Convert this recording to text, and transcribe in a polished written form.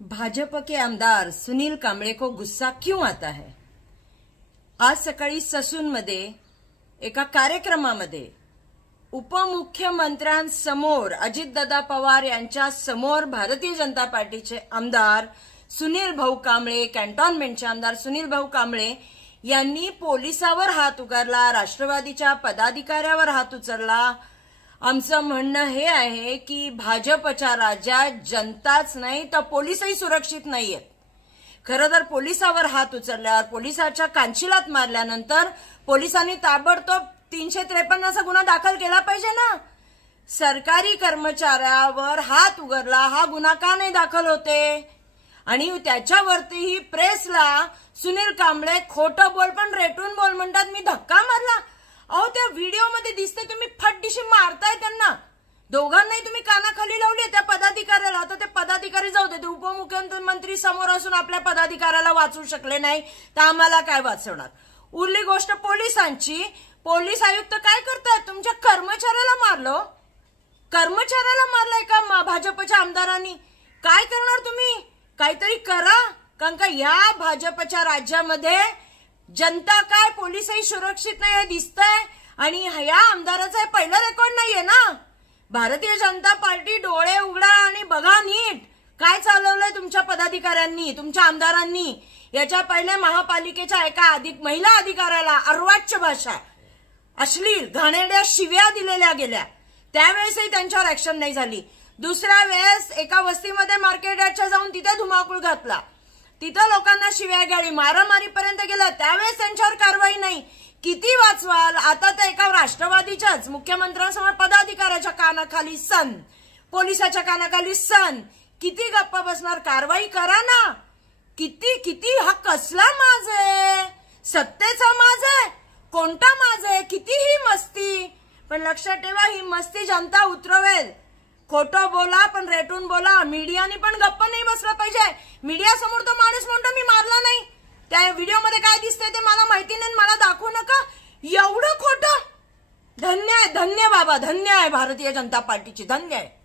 भाजपा के आमदार सुनील कांबळे को गुस्सा क्यों आता है। आज सकाळी ससूनमध्ये एका कार्यक्रमामध्ये उपमुख्यमंत्र्यांसमोर अजितदादा पवार यांच्या समोर भारतीय जनता पार्टीचे आमदार सुनील भाऊ कांबळे, कॅन्टोन्मेंटचे आमदार सुनील भाऊ कांबळे यांनी पोलिसावर हात उगारला, राष्ट्रवादीच्या पदाधिकाऱ्यावर हात उचलला। आमचं म्हणणं हे आहे की भाजपच्या राज्यात जनताच नाही तर पोलीसही सुरक्षित नाहीयेत। खरं तर पोलिसावर हात उचलल्यावर, पोलिसाच्या कांचिलात मारल्यानंतर पोलिसांनी ताबडतोब 353चा गुन्हा दाखल केला पाहिजे ना। सरकारी कर्मचाऱ्यावर हात उगारला, हा गुन्हा का नाही दाखल होते? आणि त्याच्यावरतीही प्रेसला सुनील कांबळे खोटं बोल पण रेटून बोल म्हणतात। मी धक्का मारला। अहो, त्या व्हिडिओमध्ये दिसते तुम्ही फटदिशी मारताय त्यांना, दोघांनाही तुम्ही कानाखाली लावली त्या पदाधिकाऱ्याला। आता ते पदाधिकारी जाऊ दे, ते उपमुख्यमंत्री समोर असून आपल्या पदाधिकाऱ्याला वाचवू शकले नाही तर आम्हाला काय वाचवणार? उरली गोष्ट पोलिसांची। पोलीस आयुक्त काय करतात? तुमच्या कर्मचाऱ्याला मारलो, कर्मचाऱ्याला मारलाय का भाजपच्या आमदारांनी? काय करणार तुम्ही? काहीतरी करा, कारण का या भाजपच्या राज्यामध्ये जनता काय पोलीसही सुरक्षित नाही हे दिसतंय। आणि या आमदाराचा पहिला रेकॉर्ड नाहीये ना। भारतीय जनता पार्टी डोळे उघडा आणि बघा नीट काय चालवलंय तुमच्या पदाधिकाऱ्यांनी, तुमच्या आमदारांनी। याच्या पहिले महापालिकेच्या एका महिला अधिकाऱ्याला अर्वाच्य भाषा, अश्लील घाणेरड्या शिव्या दिलेल्या गेल्या, त्यावेळेसही त्यांच्यावर ऍक्शन नाही झाली। दुसऱ्या वेळेस एका वस्तीमध्ये मार्केट यार्डच्या जाऊन तिथे धुमाकूळ घातला, तिथं लोकांना शिव्या गाडी मारामारीपर्यंत गेला, त्यावेळेस त्यांच्यावर कारवाई नाही। किती वाचवाल? आता तर एका राष्ट्रवादीच्याच मुख्यमंत्र्यांसमोर पदाधिकाऱ्याच्या कानाखाली सन, पोलिसाच्या कानाखाली सन, किती गप्पा बसणार? कारवाई करा ना। किती किती हा कसला माज आहे? सत्तेचा माज आहे? कोणता माज आहे? किती ही मस्ती? पण लक्षात ठेवा, ही मस्ती जनता उतरवेल। खोटं बोला पण रेटून बोला। मीडियाने पण गप्प नाही बसला पाहिजे। मीडिया समोर तो माणूस म्हणतो मी मारला नाही, त्या व्हिडिओमध्ये काय दिसतंय ते मला माहिती नाही, मला दाखवू नका, एवढं खोटं। धन्य आहे, धन्य बाबा, धन्य आहे भारतीय जनता पार्टीची, धन्य आहे।